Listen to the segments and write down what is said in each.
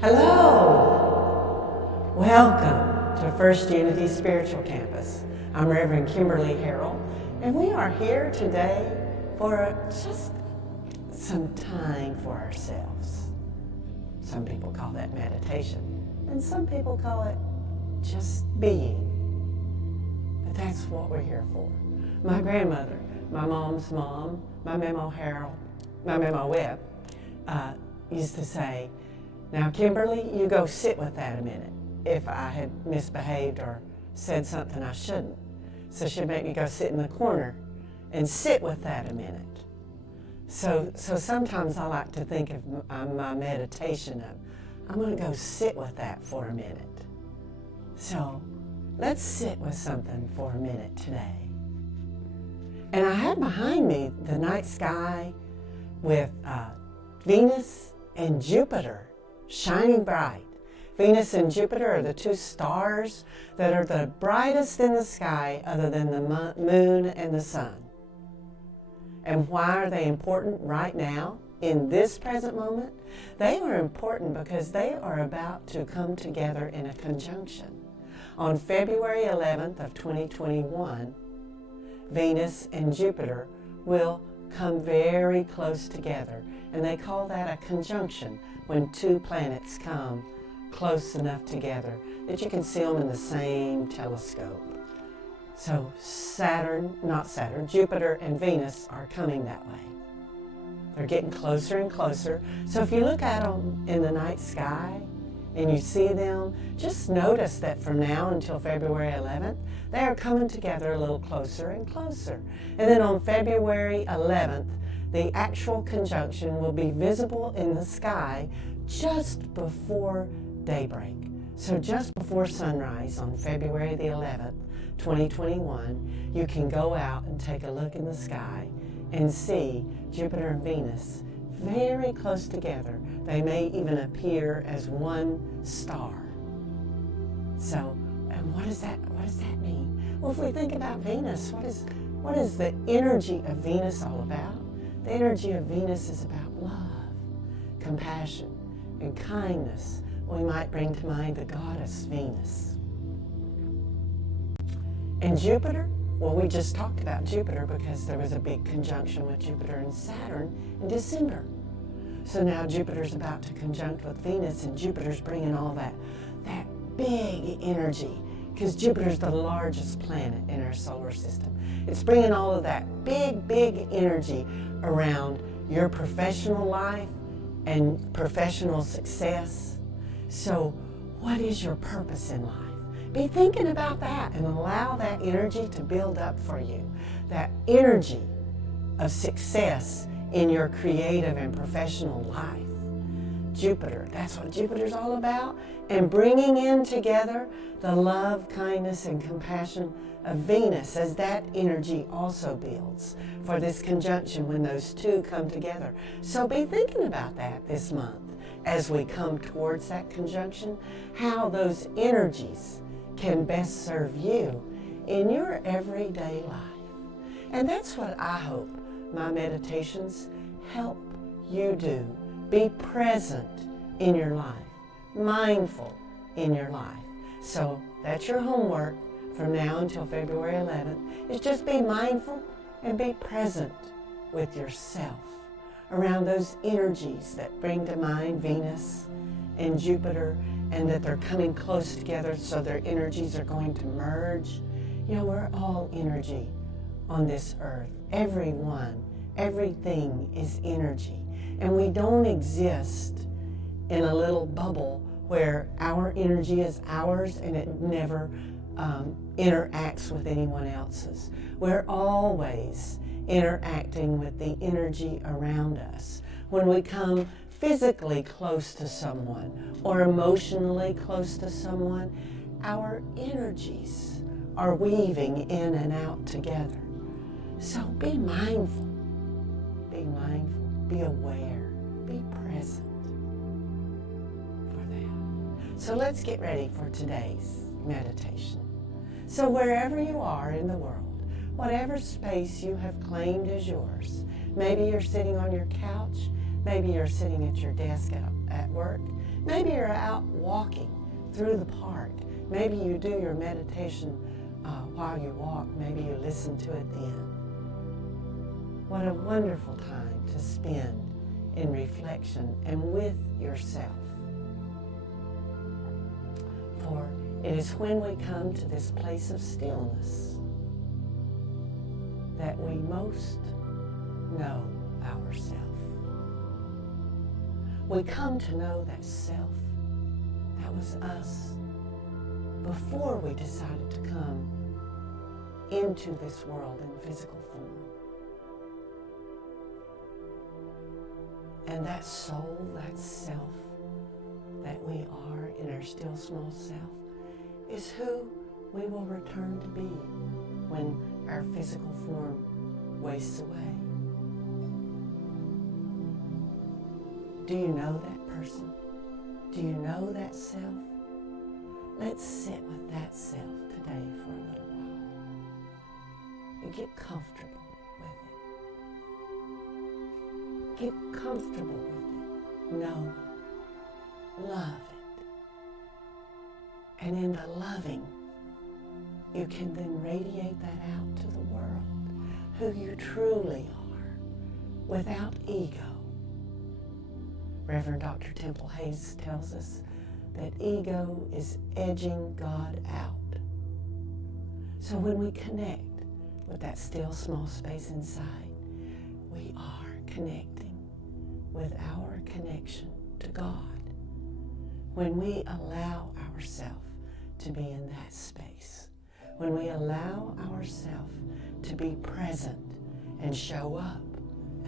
Hello! Welcome to First Unity Spiritual Campus. I'm Reverend Kimberley Harrell, and we are here today for just some time for ourselves. Some people call that meditation, and some people call it just being. But that's what we're here for. My grandmother, my mom's mom, my Memo Webb, used to say, "Now, Kimberly, you go sit with that a minute," if I had misbehaved or said something I shouldn't. So she'd make me go sit in the corner and sit with that a minute. So sometimes I like to think of my meditation of, I'm going to go sit with that for a minute. So let's sit with something for a minute today. And I have behind me the night sky with Venus and Jupiter shining bright. Venus and Jupiter are the two stars that are the brightest in the sky other than the moon and the sun. And why are they important right now, in this present moment? They are important because they are about to come together in a conjunction. On February 11th of 2021, Venus and Jupiter will come very close together, and they call that a conjunction, when two planets come close enough together that you can see them in the same telescope. So Jupiter and Venus are coming that way. They're getting closer and closer. So if you look at them in the night sky and you see them, just notice that from now until February 11th, they are coming together a little closer and closer. And then on February 11th, the actual conjunction will be visible in the sky just before daybreak. So just before sunrise on February the 11th, 2021, you can go out and take a look in the sky and see Jupiter and Venus very close together. They may even appear as one star. So, and what does that mean? Well, if we think about Venus, what is the energy of Venus all about? The energy of Venus is about love, compassion, and kindness. We might bring to mind the goddess Venus. And Jupiter, well, we just talked about Jupiter because there was a big conjunction with Jupiter and Saturn in December. So now Jupiter's about to conjunct with Venus, and Jupiter's bringing all that big energy, because Jupiter's the largest planet in our solar system. It's bringing all of that big energy around your professional life and professional success. So what is your purpose in life? Be thinking about that and allow that energy to build up for you. That energy of success in your creative and professional life. Jupiter, that's what Jupiter's all about. And bringing in together the love, kindness, and compassion of Venus as that energy also builds for this conjunction when those two come together. So be thinking about that this month as we come towards that conjunction, how those energies can best serve you in your everyday life. And that's what I hope my meditations help you do. Be present in your life, mindful in your life. So that's your homework from now until February 11th, is just be mindful and be present with yourself around those energies that bring to mind Venus and Jupiter, and that they're coming close together, so their energies are going to merge. You know, we're all energy on this earth. Everyone, everything is energy. And we don't exist in a little bubble where our energy is ours and it never interacts with anyone else's. We're always interacting with the energy around us. When we come physically close to someone or emotionally close to someone, our energies are weaving in and out together. So be mindful, be aware, be present for that. So let's get ready for today's meditation. So wherever you are in the world, whatever space you have claimed as yours, maybe you're sitting on your couch, Maybe you're sitting at your desk at work. Maybe you're out walking through the park. Maybe you do your meditation while you walk. Maybe you listen to it then. What a wonderful time to spend in reflection and with yourself. For it is when we come to this place of stillness that we most know ourselves. We come to know that self, that was us, before we decided to come into this world in physical form. And that soul, that self that we are in our still small self is who we will return to be when our physical form wastes away. Do you know that person? Do you know that self? Let's sit with that self today for a little while and get comfortable with it. Get comfortable with it. Know it. Love it. And in the loving, you can then radiate that out to the world, who you truly are, without ego. Reverend Dr. Temple Hayes tells us that ego is edging God out. So when we connect with that still small space inside, we are connecting with our connection to God. When we allow ourselves to be in that space, when we allow ourselves to be present and show up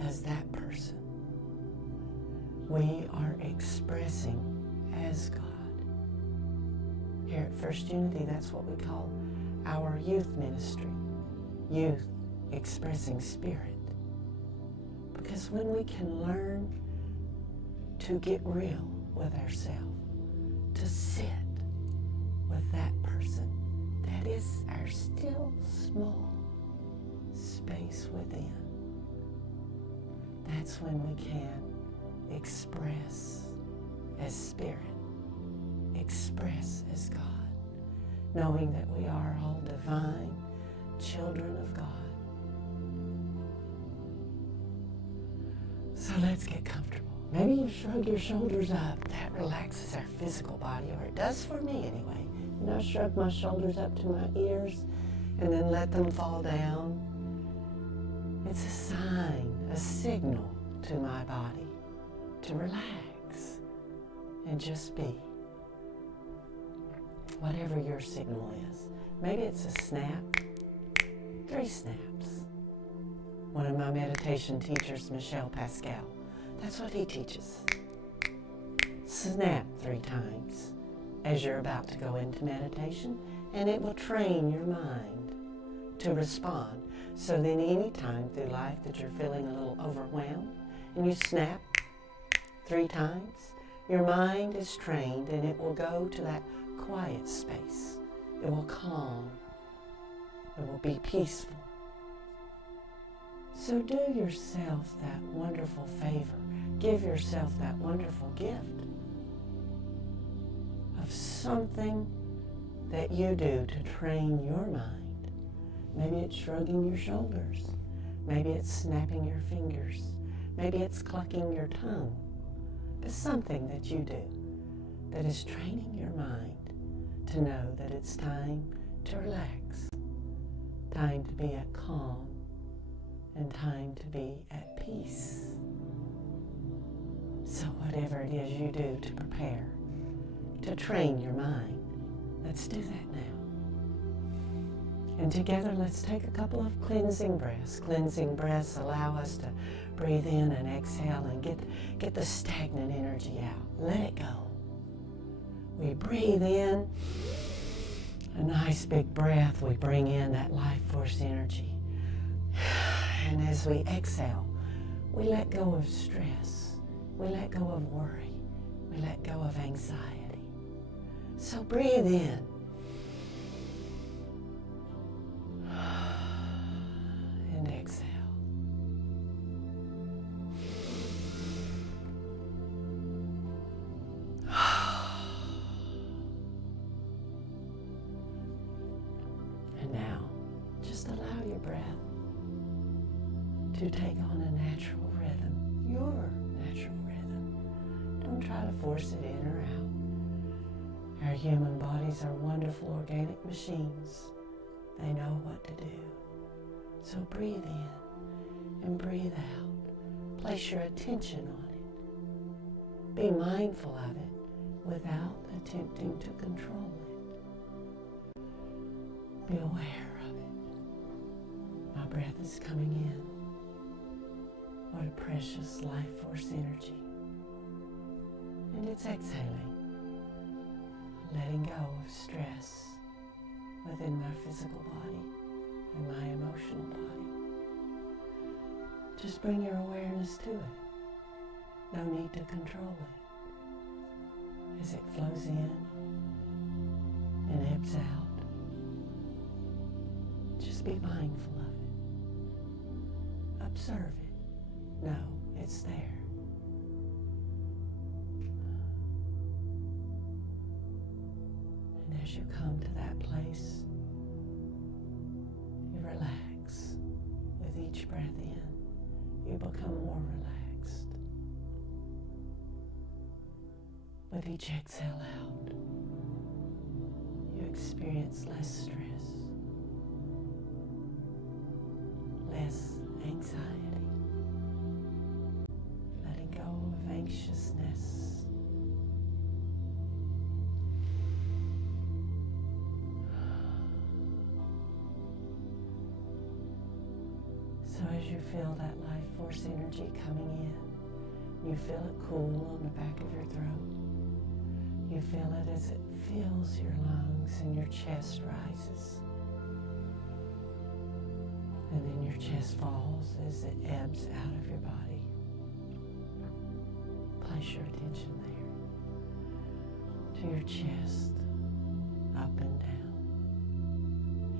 as that person, we are expressing as God. Here at First Unity, that's what we call our youth ministry, youth expressing spirit. Because when we can learn to get real with ourselves, to sit with that person that is our still small space within, that's when we can express as spirit, express as God, knowing that we are all divine children of God. So let's get comfortable. Maybe you shrug your shoulders up. That relaxes our physical body, or it does for me anyway. And I shrug my shoulders up to my ears and then let them fall down. It's a sign, a signal to my body to relax and just be. Whatever your signal is. Maybe it's a snap, 3 snaps. One of my meditation teachers, Michel Pascal, that's what he teaches. Snap 3 times as you're about to go into meditation, and it will train your mind to respond. So then any time through life that you're feeling a little overwhelmed and you snap 3 times, your mind is trained and it will go to that quiet space. It will calm. It will be peaceful. So do yourself that wonderful favor. Give yourself that wonderful gift of something that you do to train your mind. Maybe it's shrugging your shoulders. Maybe it's snapping your fingers. Maybe it's clucking your tongue. But something that you do that is training your mind to know that it's time to relax, time to be at calm, and time to be at peace. So whatever it is you do to prepare, to train your mind, let's do that now. And together, let's take a couple of cleansing breaths. Cleansing breaths allow us to breathe in and exhale and get the stagnant energy out. Let it go. We breathe in, a nice big breath. We bring in that life force energy. And as we exhale, we let go of stress. We let go of worry. We let go of anxiety. So breathe in. And exhale. breath to take on a natural rhythm, your natural rhythm. Don't try to force it in or out. Our human bodies are wonderful organic machines. They know what to do. So breathe in and breathe out. Place your attention on it. Be mindful of it without attempting to control it. Be aware of it. My breath is coming in. What a precious life force energy. And it's exhaling, letting go of stress within my physical body and my emotional body. Just bring your awareness to it. No need to control it. As it flows in and ebbs out, just be mindful of it. Observe it. Know it's there. And as you come to that place, you relax. With each breath in, you become more relaxed. With each exhale out, you experience less stress, less anxiety, letting go of anxiousness. So as you feel that life force energy coming in, you feel it cool on the back of your throat. You feel it as it fills your lungs and your chest rises. And then your chest falls as it ebbs out of your body. Place your attention there to your chest, up and down,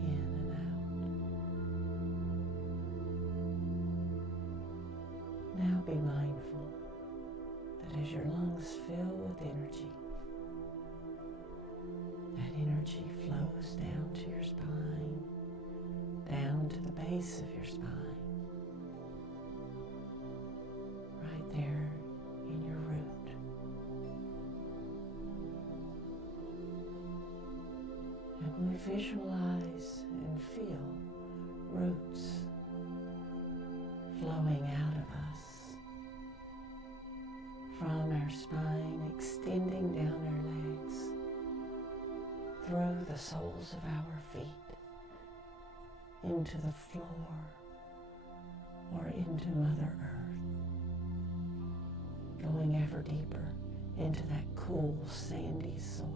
in and out. Now be mindful that as your lungs fill with energy, that energy flows down to your spine, down to the base of your spine, right there in your root. And we visualize and feel roots flowing out of us from our spine, extending down our legs, through the soles of our feet, into the floor, or into Mother Earth, going ever deeper into that cool, sandy soil.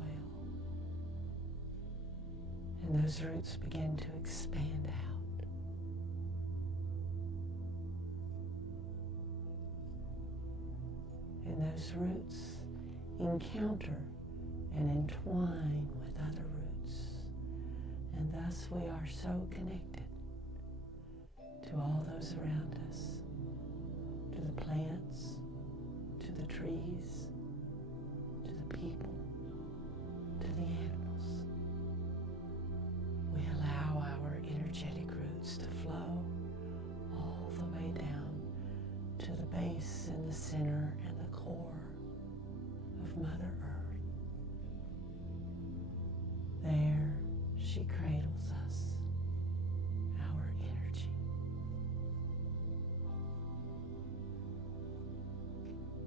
And those roots begin to expand out. And those roots encounter and entwine with other roots. And thus we are so connected to all those around us, to the plants, to the trees, to the people, to the animals. We allow our energetic roots to flow all the way down to the base and the center and the core of Mother Earth. There she cradles us, our energy.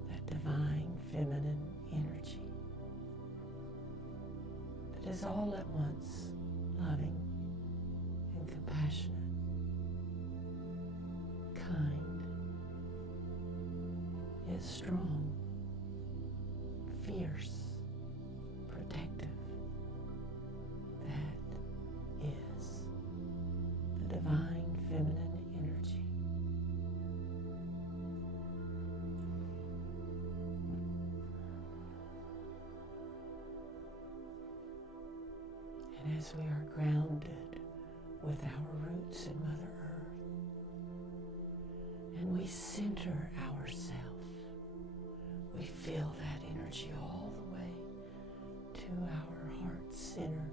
That divine feminine energy that is all at once loving and compassionate, kind, yet strong, fierce, protective. That is the divine feminine energy. And as we are grounded with our roots in Mother Earth, and we center ourselves, we feel that energy all the way to our heart center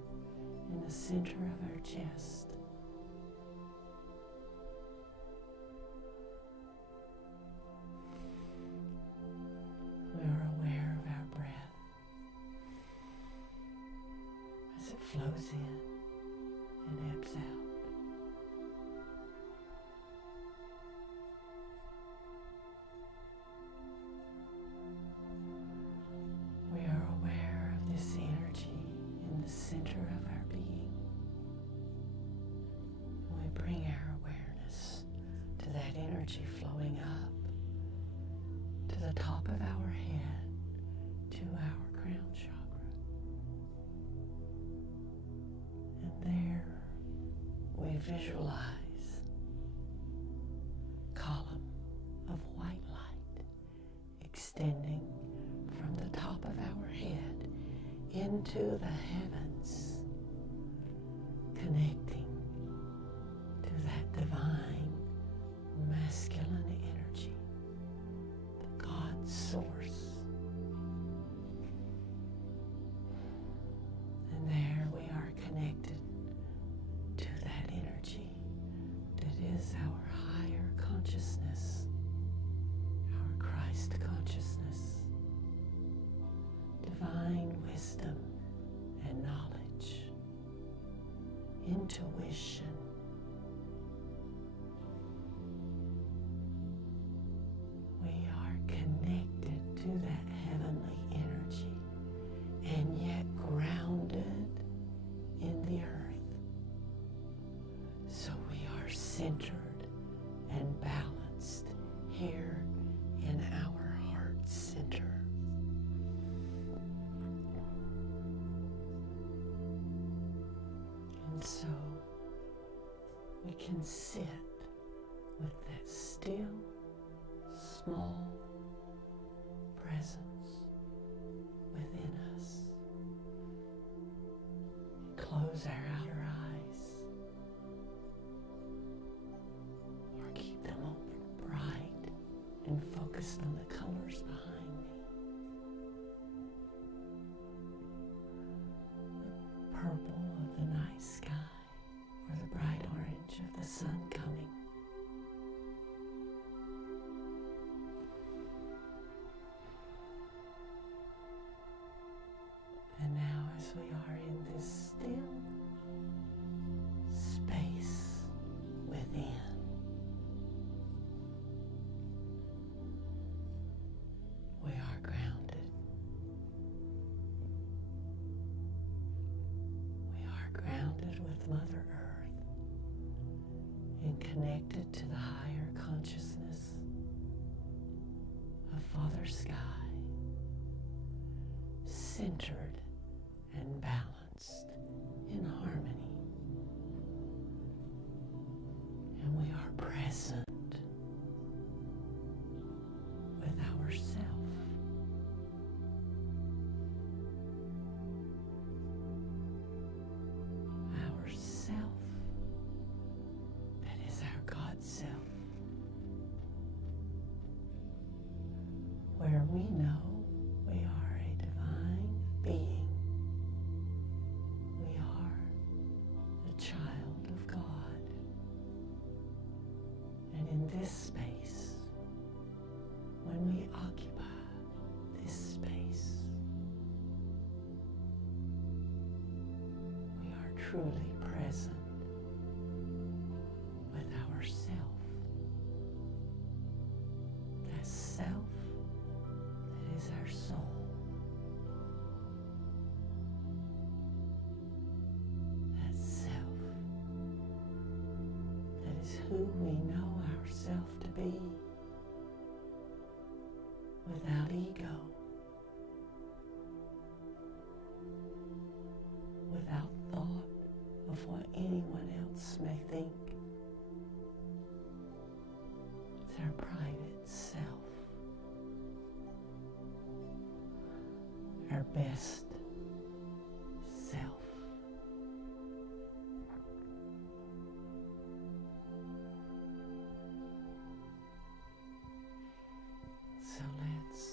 in the center of our chest. flows in and ebbs out. We are aware of this energy in the center of our being. We bring our awareness to that energy flowing up to the top of our head, to our crown chakra. And there we visualize a column of white light extending from the top of our head into the heavens, connecting to that divine masculine energy, the God source. And there we are connected to that energy that is our higher consciousness, our Christ consciousness, divine wisdom and knowledge, intuition. We are connected to that heavenly energy and yet grounded in the earth. So we are centered and balanced here in our heart center. And so we can sit with that still, small presence within us. Close our outer eyes or keep them open bright and focused on the colors behind me. The purple of the night sky or the bright orange of the sun coming. And now as we are in this still space within, we are grounded. We are grounded with Mother Earth and connected to the higher consciousness of Father Sky, centered and balanced in harmony. And we are present with ourself. Ourself that is our God self, where we know we are a divine being. We are the child of God. And in this space, when we occupy this space, we are truly present with ourself. That self that is our soul. That self that is who we know ourselves to be, without ego, without thought of what anyone else may think. It's our private self, our best self. So let's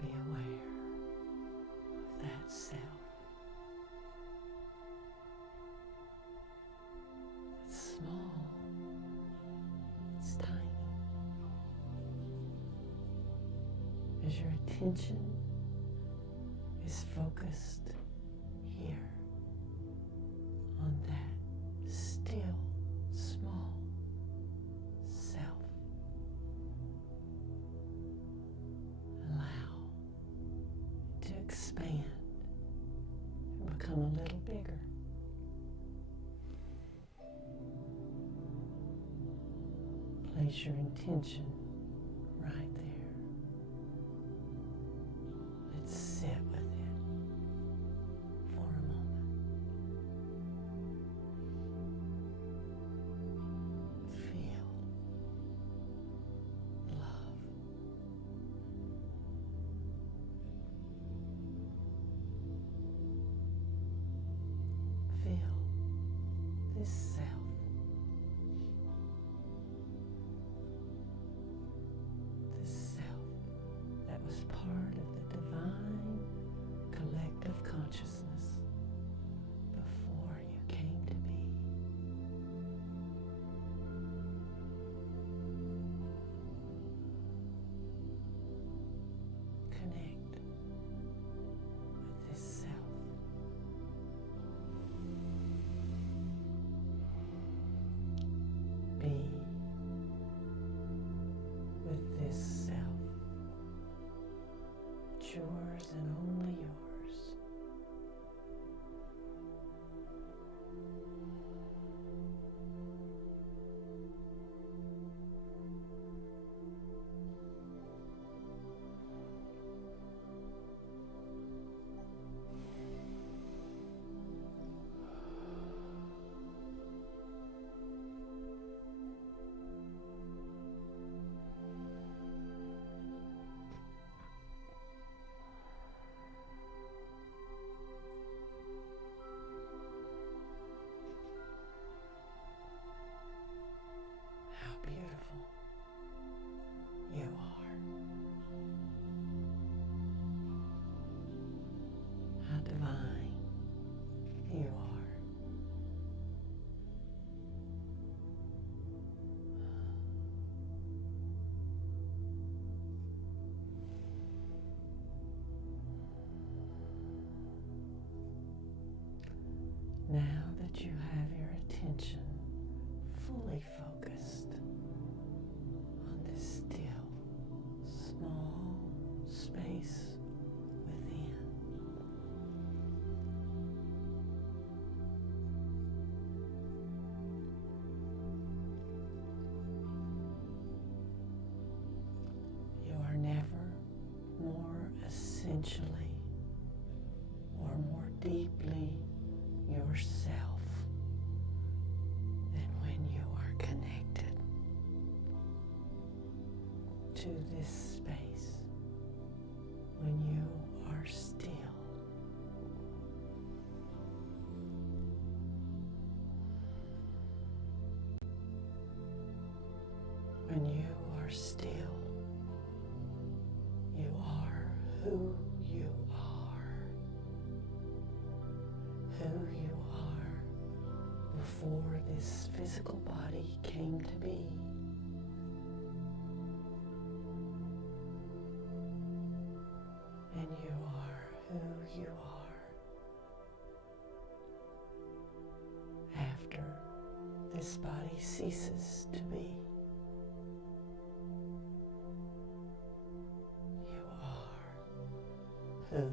be aware of that self. It's small, it's tiny. As your attention is focused on that still, small self. Allow it to expand and become a little bigger. Place your intention right there. Let's sit with it for a moment. Feel love. Feel this self. Part of the divine collective consciousness before you came to be. Connect with this self. Be with this self. Yours and only yours. Beautiful you are. How divine you are. Now that you have your attention fully focused on this still, small space within. You are never more essentially or more deeply yourself than when you are connected to this space, when you are still. When you are still, you are who you are. Who you are before this physical body came to be. And you are who you are after this body ceases to be. You are who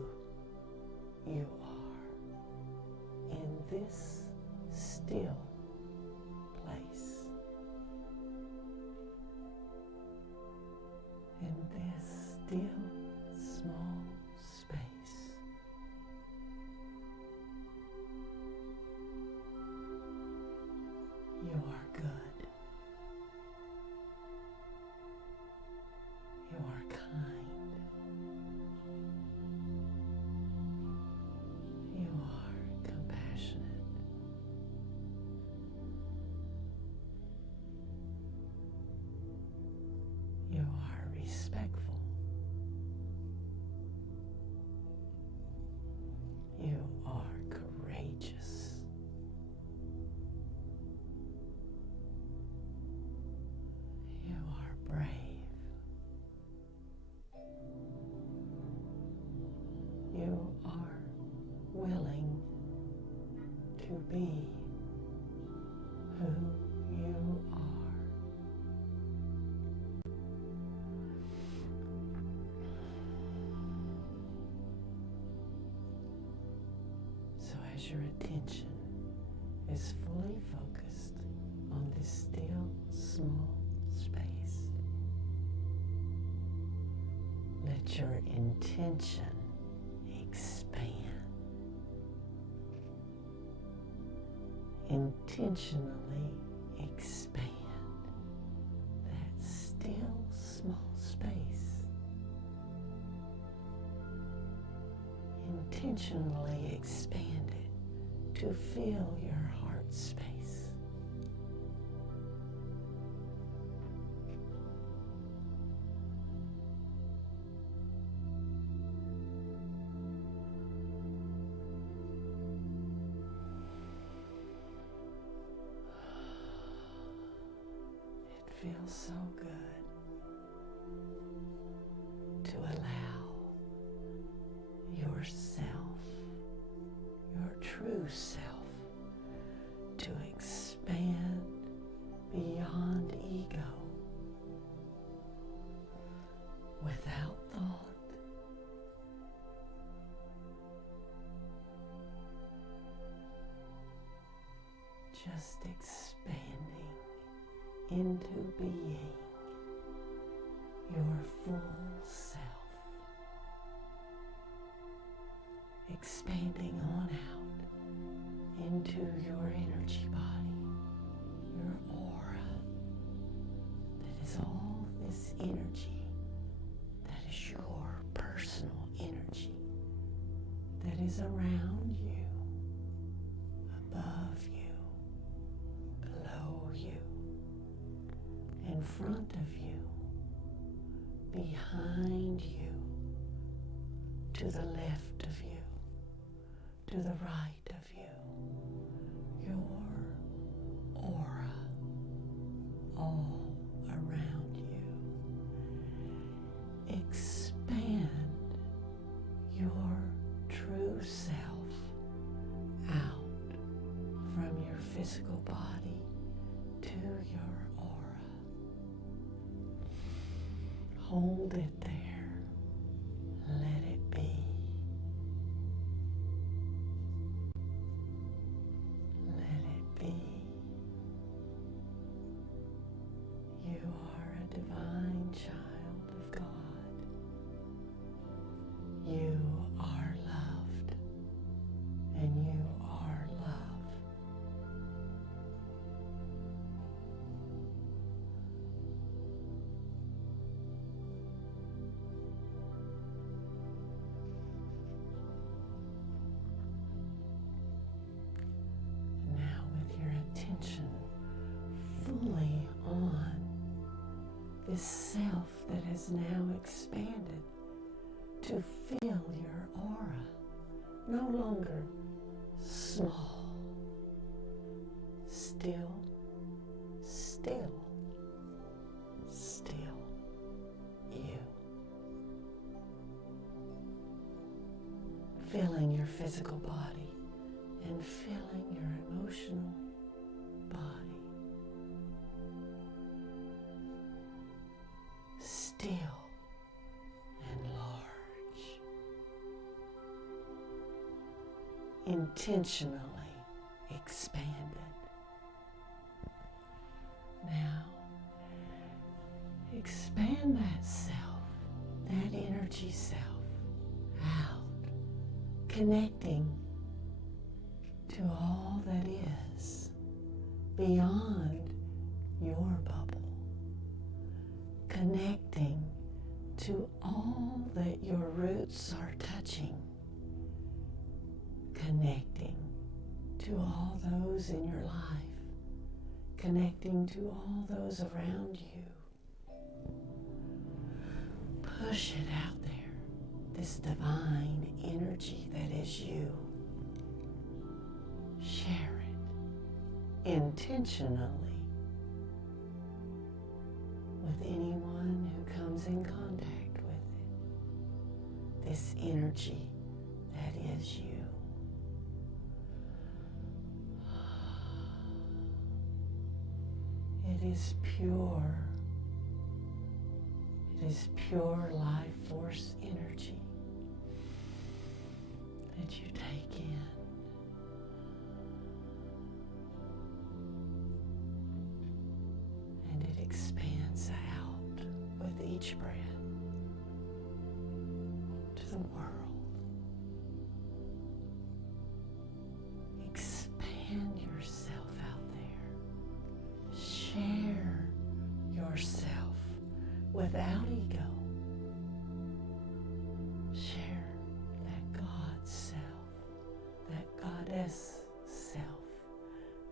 you are in this still place, in this still small space. You are good. You are kind. You are compassionate. to be who you are. So as your attention is fully focused on this still, small space, let your intention expand. Intentionally expand that still, small space. Intentionally expand it to fill your heart space. It feels so good to allow yourself, your true self, to expand beyond ego without thought. Just expanding into being your full self. Expanding on out into your energy body, your aura, that is all this energy, that is your personal energy, that is around you, above you, below you, in front of you, behind you, to the left of you, to the right of you, your aura, all around you. Expand your true self out from your physical body to your aura. Hold it there. Let it be. Let it be. You are a divine child of God. You are loved, and you are love. Now with your attention fully on this self that has now expanded to fill your aura, no longer small, still, still, still you. Filling your physical body and filling your emotional body. Still and large. Intentionally expanded. Now, expand that self, that energy self, out, connecting to all that is beyond your bubble, connecting to all that your roots are touching, connecting to all those in your life, connecting to all those around you. Push it out there, this divine energy that is you. Share it intentionally with anyone who comes in contact with it. This energy that is you. It is pure. It is pure life force energy that you take in. And it expands out with each breath to the world. Expand yourself out there. Share yourself without ego. Share that God self, that goddess self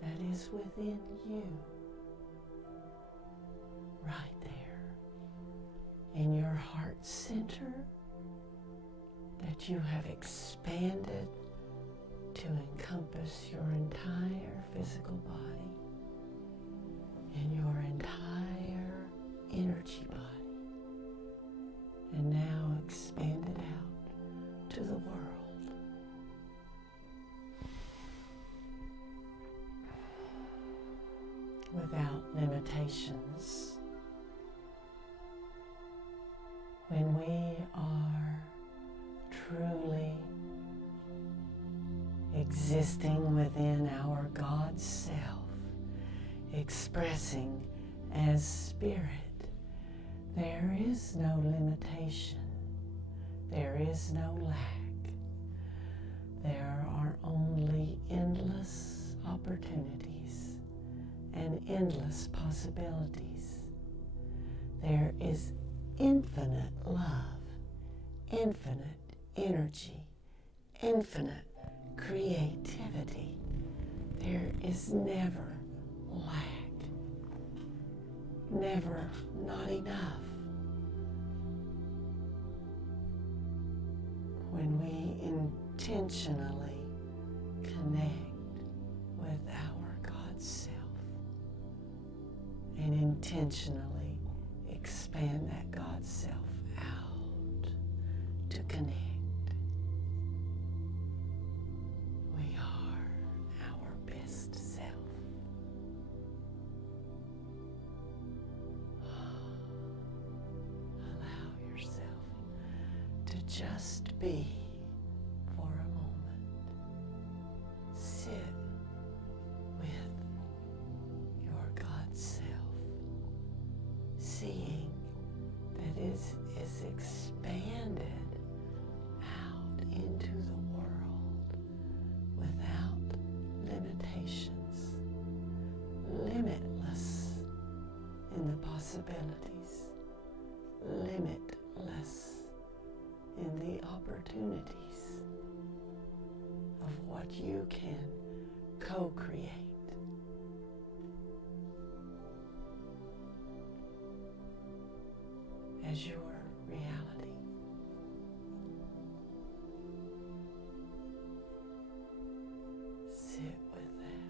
that is within you, right there in your heart center that you have expanded to encompass your entire physical body and your entire energy body. And now expand it out to the world. Without limitations. When we are truly existing within our God self, expressing as spirit, there is no limitation. There is no lack. There are only endless opportunities and endless possibilities. There is infinite love, infinite energy, infinite creativity. There is never lack, never not enough. When we intentionally connect with our God self and intentionally expand that God self out to connect, we are our best self. Allow yourself to just be for a moment. Sit with your God self, seeing that it is expanded out into the world without limitations, limitless in the possibilities, limitless in the opportunities of what you can co-create. As your reality. Sit with that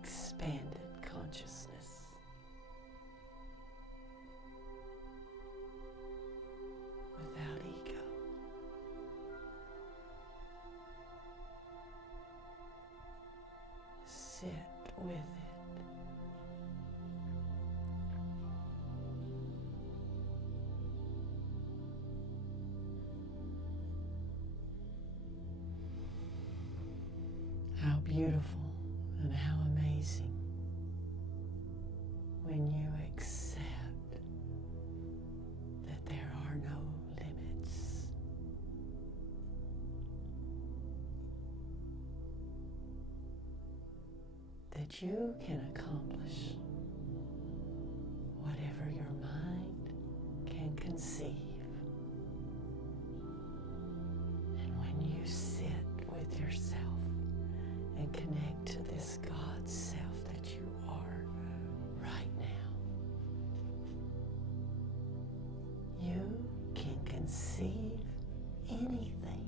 expanded consciousness. Without ego. Sit with it. How beautiful and how amazing when you accept that there are no limits. That you can accomplish whatever your mind can conceive. And when you sit with yourself and connect to this God self that you are right now, you can conceive anything.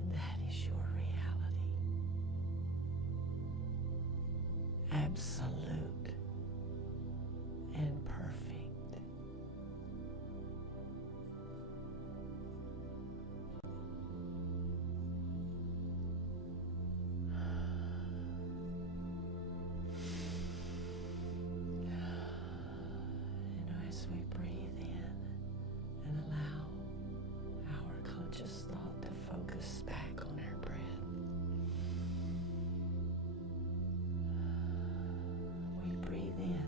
And that is your reality. Absolute and perfect. conscious thought to focus back on our breath. We breathe in.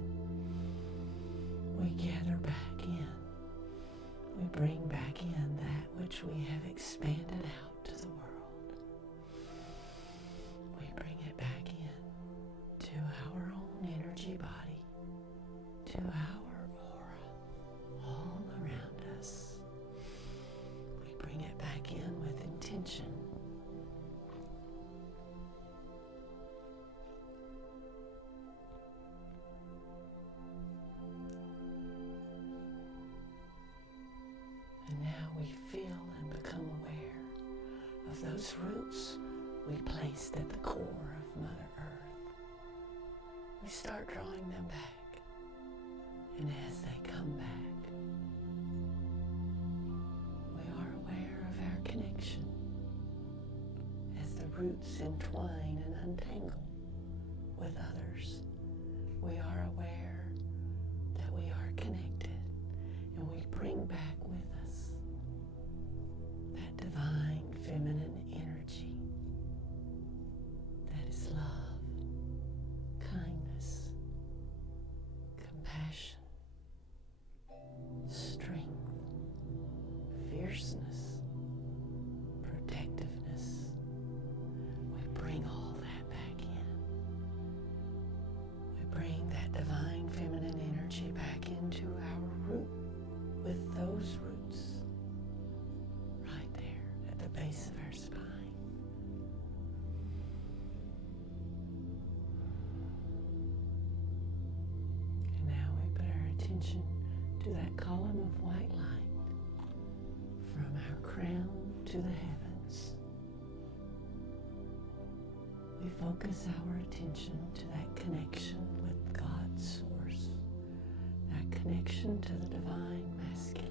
We gather back in. We bring back in that which we have expanded out to the world. We bring it back in to our own energy body, to our aura, all around us. We bring it back in with intention. And now we feel and become aware of those roots we placed at the core of Mother Earth. We start drawing them back, and as they come back, we are aware of our connection as the roots entwine and untangle with others. We are aware that we are connected, and we bring back with us that divine feminine energy that is love, kindness, compassion, strength, fierceness, protectiveness. We bring all that back in. We bring that divine feminine energy back into our root with those roots right there at the base of our spine. And now we put our attention to that column of white light from our crown to the heavens. We focus our attention to that connection with God's source, that connection to the divine masculine.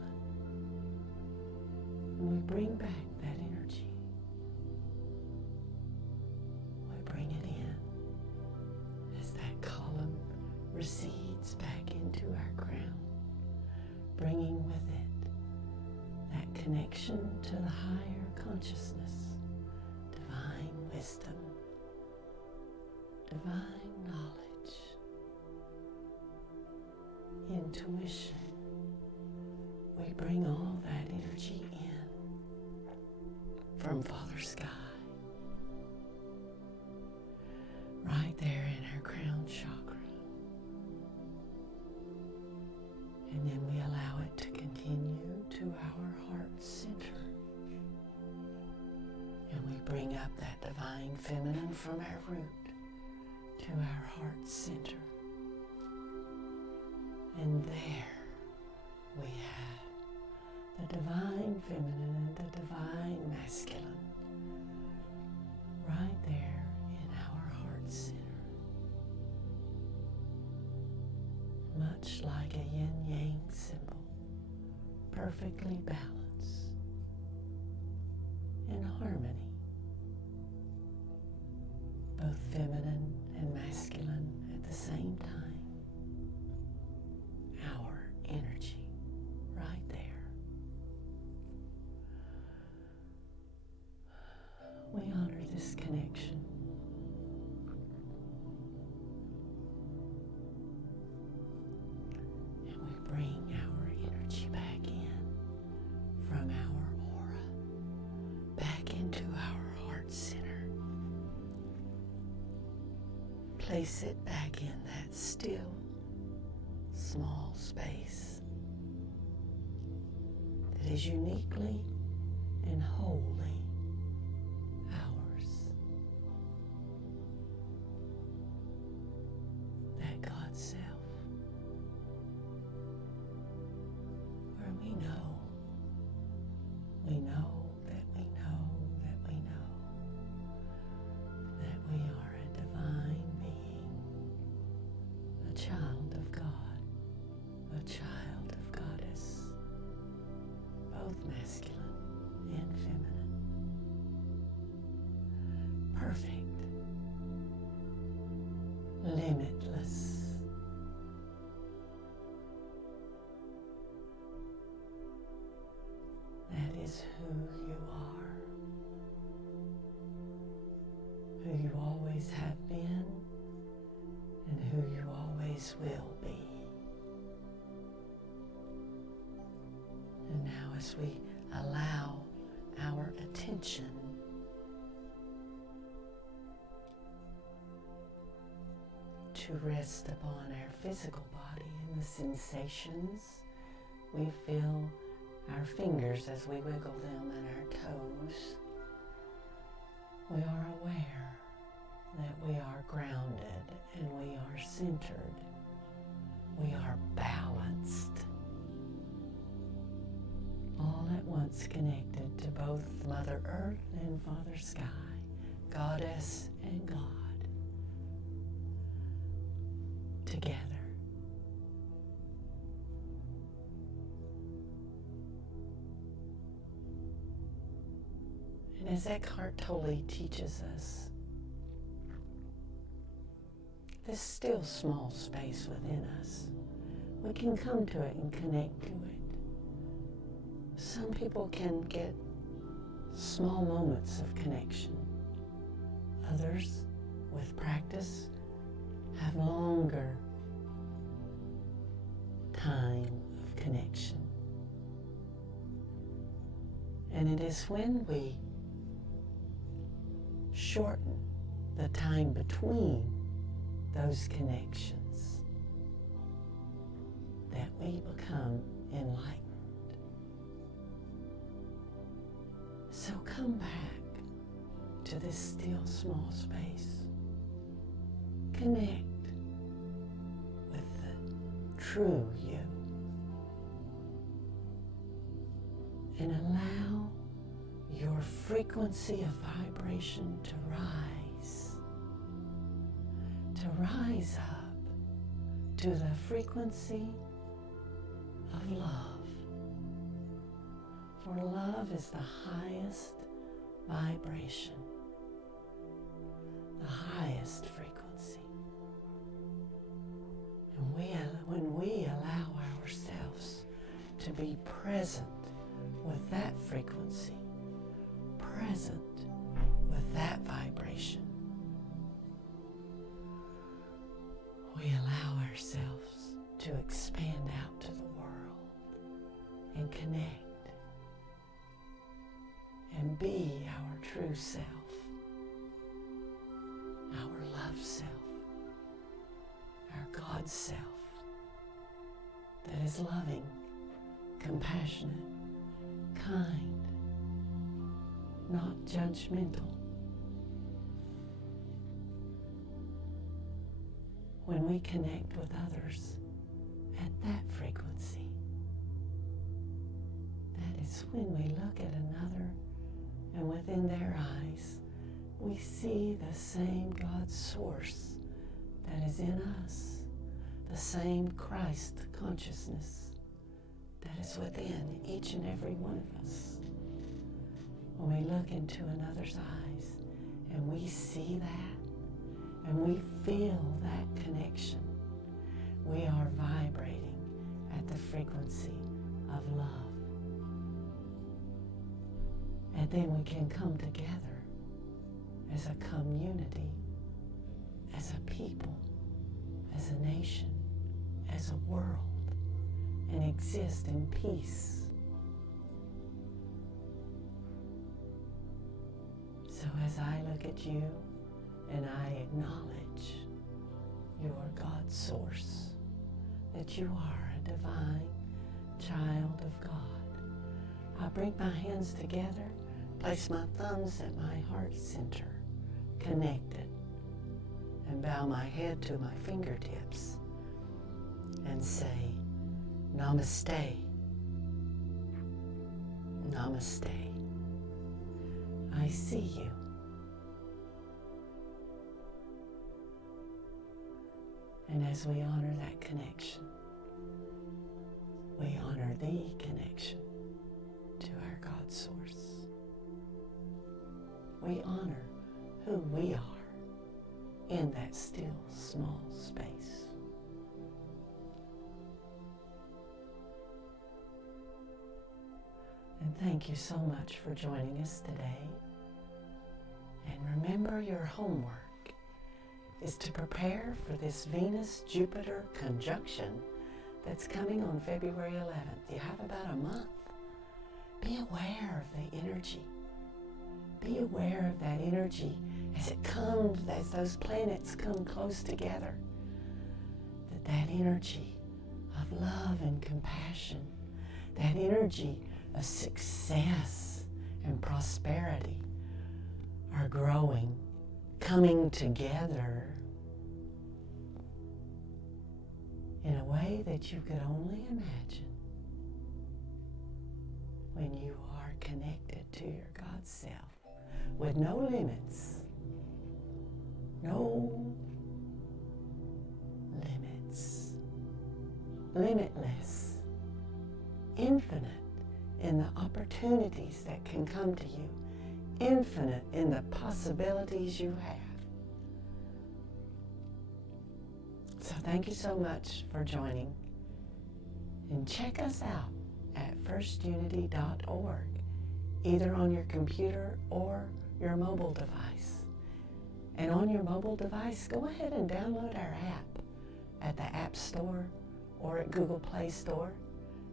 And we bring back that energy. We bring it in as that column recedes back into our crown, bringing with it that connection to the higher consciousness, divine wisdom, divine knowledge, intuition. We bring all that energy in from Father Sky, right there in our crown chakra. And then we allow it to continue to our heart center. And we bring up that divine feminine from our root to our heart center. And there we have the divine feminine and the divine masculine right there in our heart center. Much like a yin-yang symbol, perfectly balanced, in harmony, both feminine and masculine at the same time. Our energy right there. We honor this connection. And we bring our energy back in from our aura, back into our heart center. Place it back in that still, small space that is uniquely and wholly ours. That God self, where we know that we know that we know that we are a divine being, a child of God, a child of Goddess, both masculine and feminine, perfect, limitless. That is who you as we allow our attention to rest upon our physical body and the sensations, we feel our fingers as we wiggle them and our toes. We are aware that we are grounded and we are centered. We are balanced. All at once connected to both Mother Earth and Father Sky, Goddess and God, together. And as Eckhart Tolle teaches us, this still small space within us, we can come to it and connect to it. Some people can get small moments of connection. Others, with practice, have longer time of connection. And it is when we shorten the time between those connections that we become enlightened. So come back to this still small space. Connect with the true you and allow your frequency of vibration to rise up to the frequency of love. For love is the highest vibration, the highest frequency. And when we allow ourselves to be present with that frequency, present with that vibration, we allow ourselves to expand out to the world and connect and be our true self, our love self, our God self that is loving, compassionate, kind, not judgmental. When we connect with others at that frequency, that is when we look at another and within their eyes we see the same God source that is in us, the same Christ consciousness that is within each and every one of us. When we look into another's eyes and we see that and we feel that connection, we are vibrating at the frequency of love. And then we can come together as a community, as a people, as a nation, as a world, and exist in peace. So as I look at you and I acknowledge your God source, that you are a divine child of God, I bring my hands together, place my thumbs at my heart center, connected, and bow my head to my fingertips and say, Namaste, Namaste. I see you. And as we honor that connection, we honor the connection to our God source. We honor who we are in that still small space. And thank you so much for joining us today. And remember, your homework is to prepare for this Venus-Jupiter conjunction that's coming on February 11th. You have about a month aware of the energy. Be aware of that energy as it comes, as those planets come close together. That energy of love and compassion, that energy of success and prosperity are growing, coming together in a way that you could only imagine when you are connected to your God self with no limits, no limits, limitless, infinite in the opportunities that can come to you, infinite in the possibilities you have. So thank you so much for joining, and check us out at firstunity.org, either on your computer or your mobile device. And on your mobile device, go ahead and download our app at the App Store or at Google Play Store.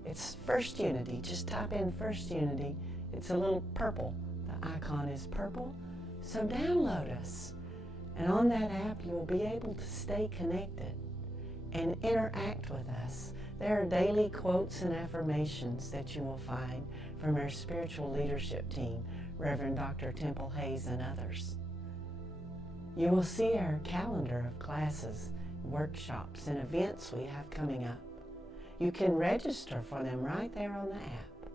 It's First Unity. Just type in First Unity. It's a little purple. The icon is purple. So download us. And on that app, you'll be able to stay connected and interact with us. There are daily quotes and affirmations that you will find from our spiritual leadership team, Reverend Dr. Temple Hayes and others. You will see our calendar of classes, workshops, and events we have coming up. You can register for them right there on the app.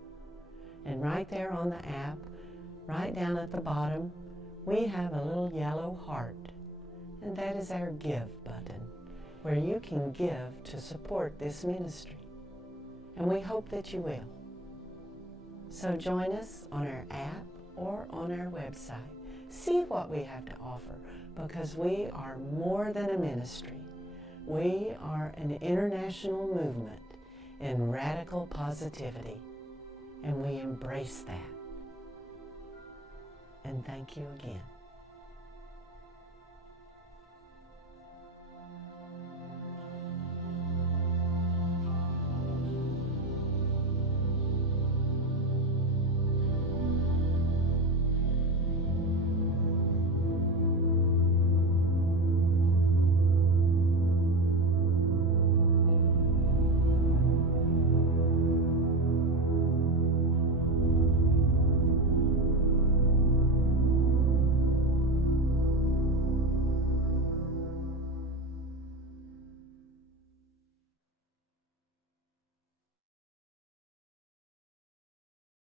And right there on the app, right down at the bottom, we have a little yellow heart. And that is our Give button, where you can give to support this ministry. And we hope that you will. So join us on our app or on our website. See what we have to offer, because we are more than a ministry. We are an international movement in radical positivity, and we embrace that. And thank you again.